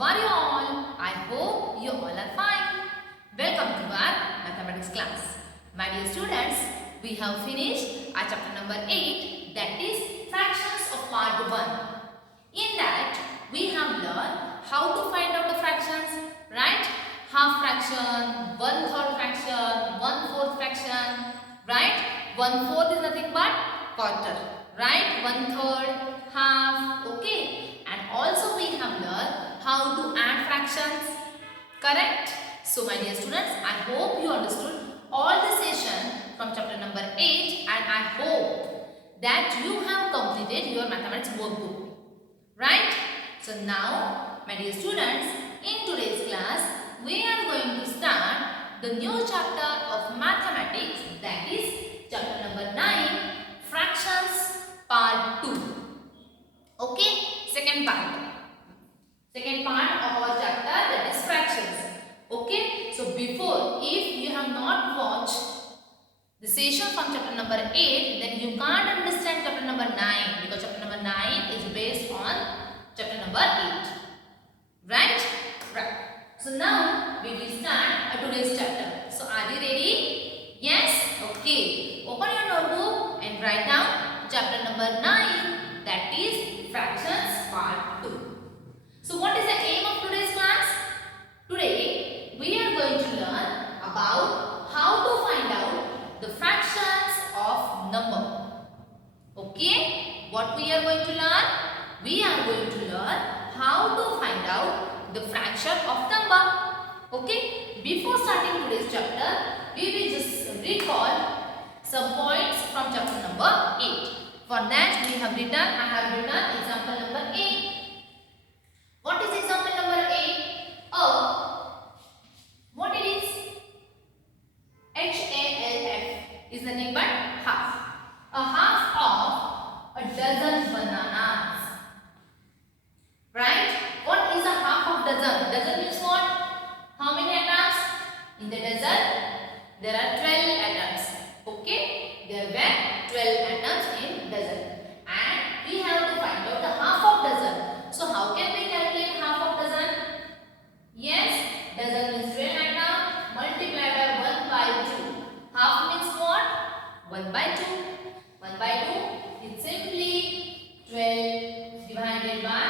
are you all? I hope you all are fine. Welcome to our mathematics class. My dear students, we have finished our chapter number 8, that is fractions of part 1. In that, we have learned how to find out the fractions, right? Half fraction, 1/3 fraction, 1/4 fraction, right? 1/4 is nothing but quarter, right? 1/3, half, okay? And also we have learned how to add fractions, correct? So my dear students, I hope you understood all the session from chapter number 8 and I hope that you have completed your mathematics workbook, right? So now my dear students, in today's class we are going to start the new chapter of mathematics, that is chapter number 9, fractions part 2. Okay, second part of our chapter, that is fractions. Okay, so before, if you have not watched the session from chapter number 8, then you can't understand chapter number 9, because chapter number 9 is based on chapter number 8. Right? Right. So now we will start today's chapter. So are you ready? Yes? Okay. Open your notebook and write down chapter number 9, that is fractions part 2. So what is the aim of today's class? Today we are going to learn about how to find out the fractions of number. Okay? What we are going to learn? We are going to learn how to find out the fraction of number. Okay? Before starting today's chapter, we will just recall some points from chapter number 8. For that I have written example number 8. What is example number 8? What it is? HALF is nothing but half. A half of a dozen bananas. Right? What is a half of dozen? Dozen means what? How many atoms? In the dozen, there are 12 atoms. Okay? There were 12 atoms in dozen. And we have to find out the half of dozen. So how can we calculate half of dozen? Yes, dozen means 12 atoms multiplied by 1 by 2. Half means what? 1 by 2. 1 by 2 is simply 12 divided by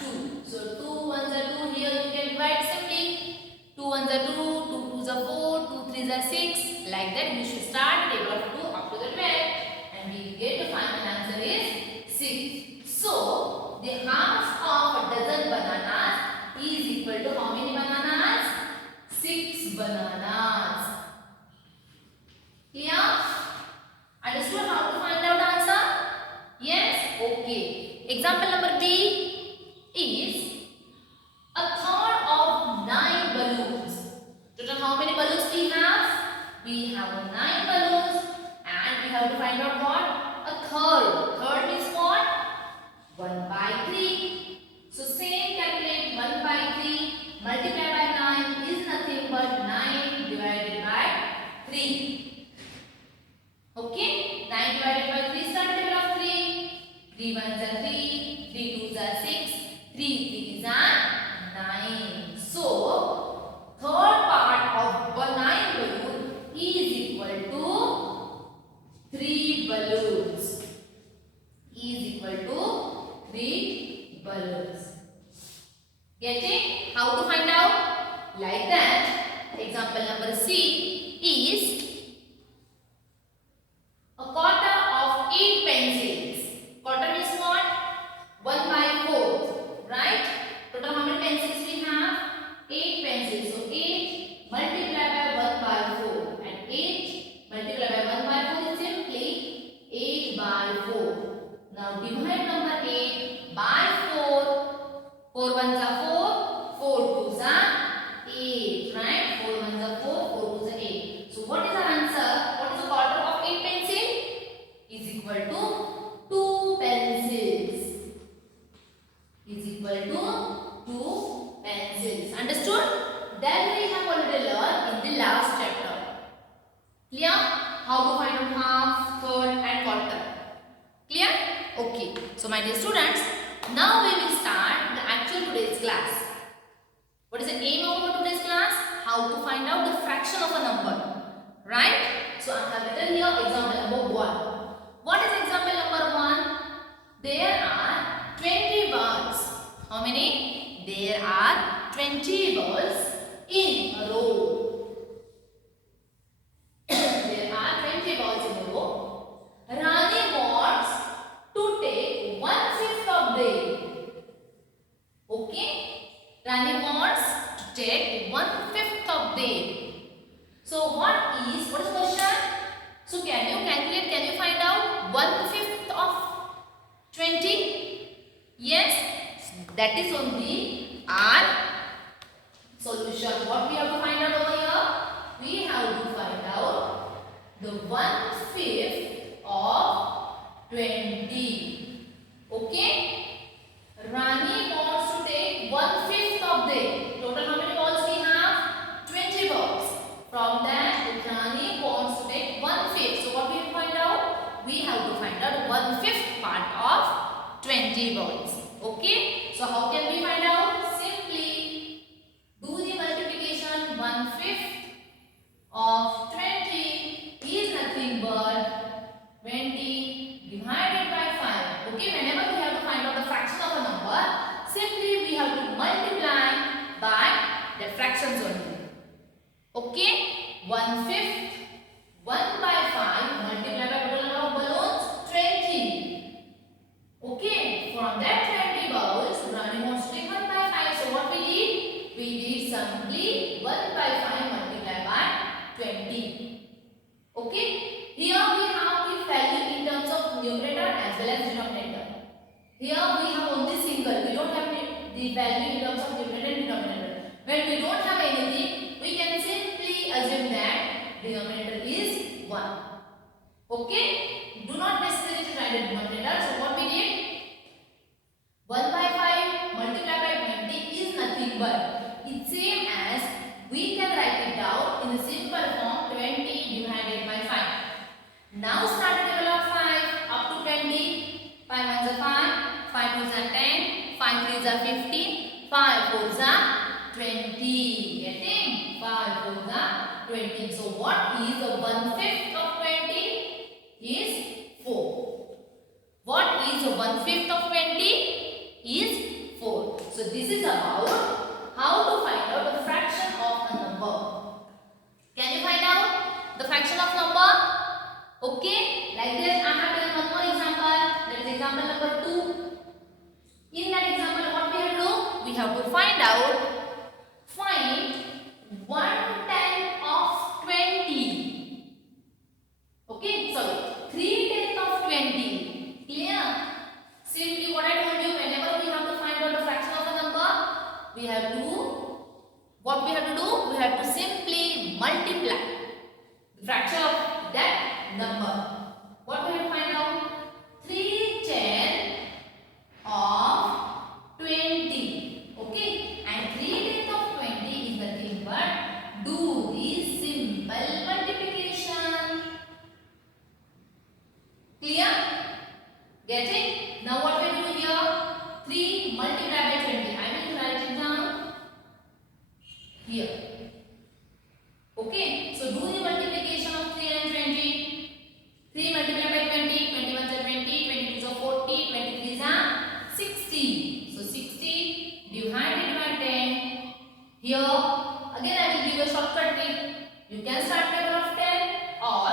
2. So 2 ones are 2. Here you can divide simply. 2 ones are 2, 2 twos are 4, 2 threes are 6. Like that we should start the table of 2 up to the 12. And we get the final answer is 6. So the half of a dozen bananas is equal to how many bananas? 6 bananas. Clear? Understood how to find out answer? Yes? Okay. Example number B is a third of 9 balloons. Total how many balloons we have? We have 9 balloons and we have to find out what? A third. Third means what? 1 by 3. So same calculate 1 by 3 multiplied by 9 is nothing but 9 divided by 3. Okay? 9 divided by 3 is the table of 3. 3 ones are 3, 3 twos are 6, 3 threes are 9. So, third part of 9 balloon is equal to 3 balloons. Is equal to 3 balloons. Getting? How to find out? Like that, example number C is a quarter of 8 pencils. Quarter means what? 1 by 4. Right? Total how many pencils we have? 8 pencils. So 8 multiplied by 1 by 4. And 8 multiplied by 1 by 4 is simply 8 by 4. Now divide number 8 by 4. 4 ones are 4, 4 twos are 8, right? 4 ones are 4, 4 twos are 8. So what is the answer? What is the quarter of 8 pencil? Is equal to 2 pencils. Is equal to 2 pencils. Understood? That we have already learned in the last chapter. Clear? How to find out half, third and quarter. Clear? Okay. So my dear students, now we will start the actual today's class. there are 20 balls in a row. There are 20 balls in a row. Rani wants to take 1/5 of them. Okay? Rani wants to take 1/5 of them. So what is question? So can you calculate, can you find out 1/5 of 20? Yes, that is only our solution. What we have to find out over here? We have to find out the 1/5 of 20. Okay? Rani wants to take 1/5 of them. Total how many balls we have? 20 balls. From that, Rani wants to take 1/5. So what we have to find out? We have to find out 1/5 part of 20 balls. Okay? So how can we find out? Simply do the multiplication. 1/5 of 20 is nothing but 20 divided by 5. Okay? Whenever we have to find out the fraction of a number, simply we have to multiply by the fractions only. Okay, 1/5, 1 by 5 multiplied by total number of balloons 20. Okay, from that 20 balls, Rani wants to take 1 by 5. So what we did? We did simply 1 by 5 multiplied by 20. Okay, here we have the value in terms of numerator as well as denominator. Here we have only single. We don't have the value in terms of numerator and denominator. When we don't have anything, we can simply assume that denominator is 1. Okay? Do not necessarily write the denominator. So what we did? 1 by 5 multiplied by 20 is nothing but it's same as we can write it down in the simple form 20 divided by 5. Now start the table of 5 up to 20. 5 ones are 5, 5 twos are 10, 5 threes are 15, 5 fours are 20. Getting? 5 fours are 20. So what is the 1/5 of 20? Is 4. What is the 1/5 of 20? Is 4. So this is about how to find out the fraction of a number. Can you find out the fraction of number? Okay, like this I have done one more example. That is example number 2. In that example, what we have to do? We have to find 1/10 of 20. Okay, sorry, 3/10 of 20. Clear? Simply what I told you, whenever we have to find out the fraction of a number, we have to, what we have to do? We have to simply multiply the fraction of that number. What we have to find out? 3/10 of 20. Okay, and 3/10 of 20 is nothing but do the simple multiplication. Clear? Getting? Now what we do here? 3 multiplied by 20. I will write it down here. Okay, so do the multiplication of 3 and 20. 3 multiplied by 20, 21 are 20, 22 are 40, 23 are 60. So 60 divided by 10. Here again I will give a shortcut trick. You can start with of 10 or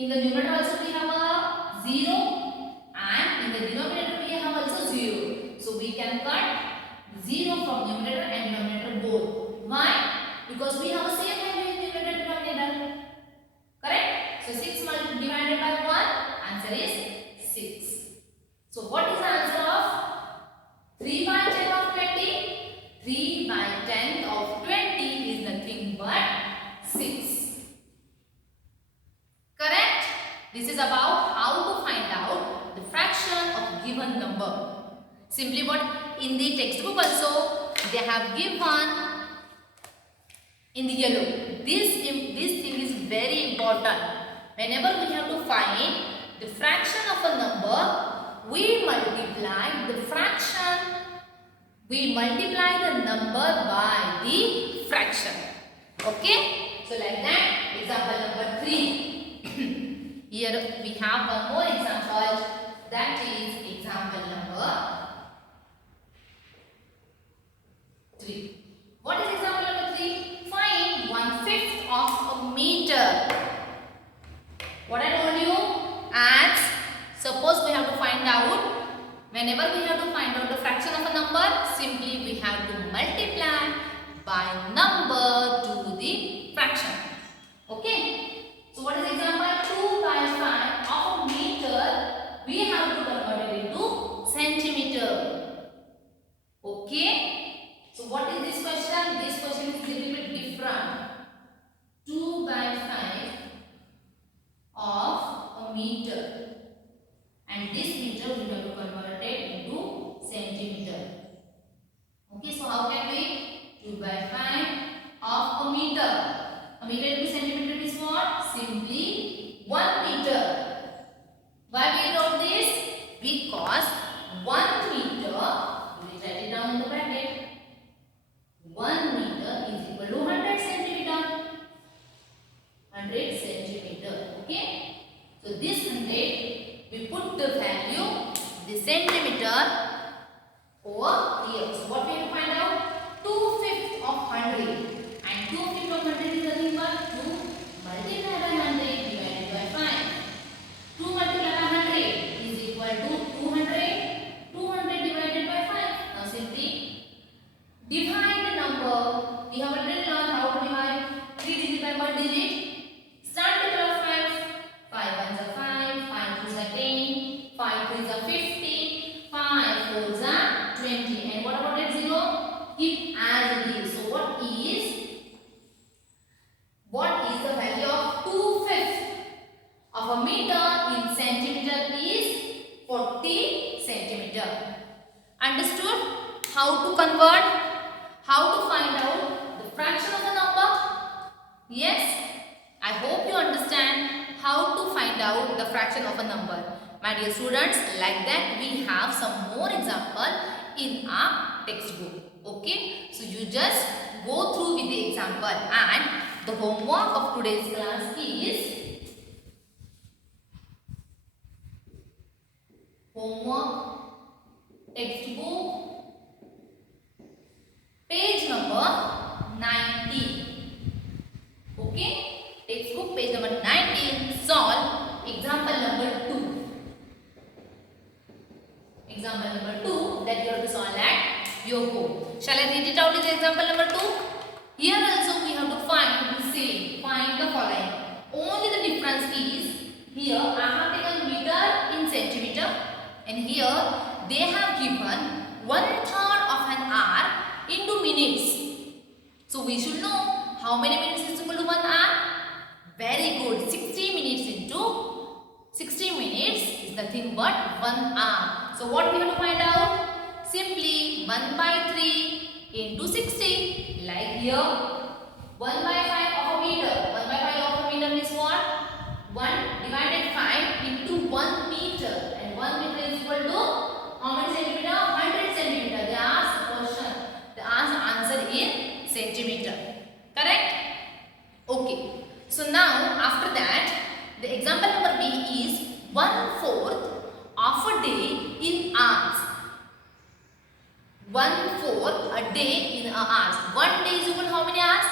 in the numerator also we have a 0 and in the denominator we have also 0. So we can cut 0 from numerator and denominator both. Why? Because we have a same value in numerator and denominator. Correct? So 6 divided by 1, answer is 6. So what is the answer of 3/10 of 20? 3/10 of 20 is nothing but 6. Correct? This is about how to find out the fraction of given number. Simply what in the textbook also they have given in the yellow. This thing is very important. Whenever we have to find the fraction of a number, we multiply the fraction. We multiply the number by the fraction. Okay? So like that, example number 3. Here we have one more example. That is example number 3. What is example number 3? Find 1/5 of a meter. What I told you, as suppose we have to find out, whenever we have to find out the fraction of a number, simply we have to multiply by number to the fraction. Okay. So what is example? 2/5 of a meter, we have to convert it into centimeter. Okay. So what is this question? This question is a little bit different. 2/5 of a meter, and this meter we have to convert it into centimeter. Okay, so how can we? 2/5 of a meter. A meter into centimeter is what? Simply 1 meter. Why we wrote this? Because 1 meter, we will write it down in the bracket. 1 meter is equal to 100 centimeter. 100 centimeter. Okay. So this 100, we put the value, the centimeter over here. So what we have to find out? 2/5 of 100. And 2/5 of 100 is nothing but 2 multiplied by 100 divided by 5. 2 multiplied by 100 is equal to 200. 200 divided by 5. Now simply divide the number. We have already learned how to divide 3 digit by 1 digit. Start with the 5. 5 ones are 5, 5 twos are 10, 5 threes are 50, 5 fours are 20. And what about that 0? Keep as it is. So what is the value of 2/5 of a meter in centimeter is 40 centimeter. Understood? How to convert? How to find out the fraction of a number? Yes? I hope you understand how to find out the fraction of a number. My dear students, like that we have some more example in our textbook. Okay? So you just go through with the example, and the homework of today's class is homework textbook page number 19. Okay? Textbook page number 19, solve example number 2. Example number 2 that you have to solve at your home. Shall I read it out as example number 2? Here also we have to find the same. Find the following. Only the difference is, here I have taken meter in centimeter, and here they have given 1/3 of an hour into minutes. So we should know how many minutes is equal to 1 hour. Very good. 60 minutes into 60 minutes is nothing but 1 hour. So what we have to find out? Simply 1/3 into 60. Like here, 1/5 of a meter. 1/5 of a meter is what? 1 divided 5 into 1 meter. And 1 meter is equal to how many centimeter? 100 centimeter. They ask the question. They ask the answer in centimeter. Correct? Okay. So now after that, the example number B is 1/4 of a day in hours. 1/4 a day in hours. 1 day is equal to how many hours?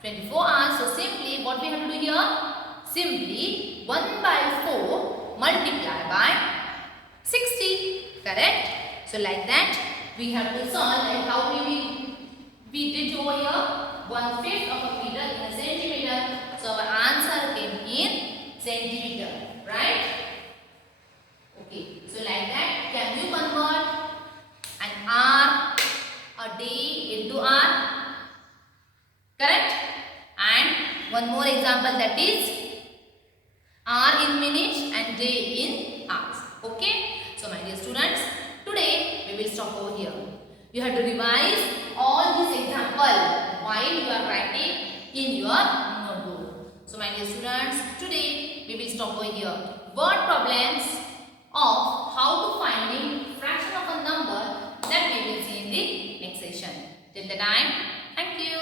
24 hours. So simply what we have to do here? Simply 1/4 multiplied by 60. Correct? So like that we have to solve, like how we did over here. 1/5 of a meter in a centimeter. So our answer came in centimeter. Right? Okay. So like that, can you convert an hour a day into hour? Correct? And one more example, that is hour in minutes and day in hours. Okay? So my dear students, today we will stop over here. You have to revise all these examples while you are writing in your notebook. So my dear students, today we will stop over here. Word problems of how to finding fraction of a number, that we will see in the next session. Till the time, thank you.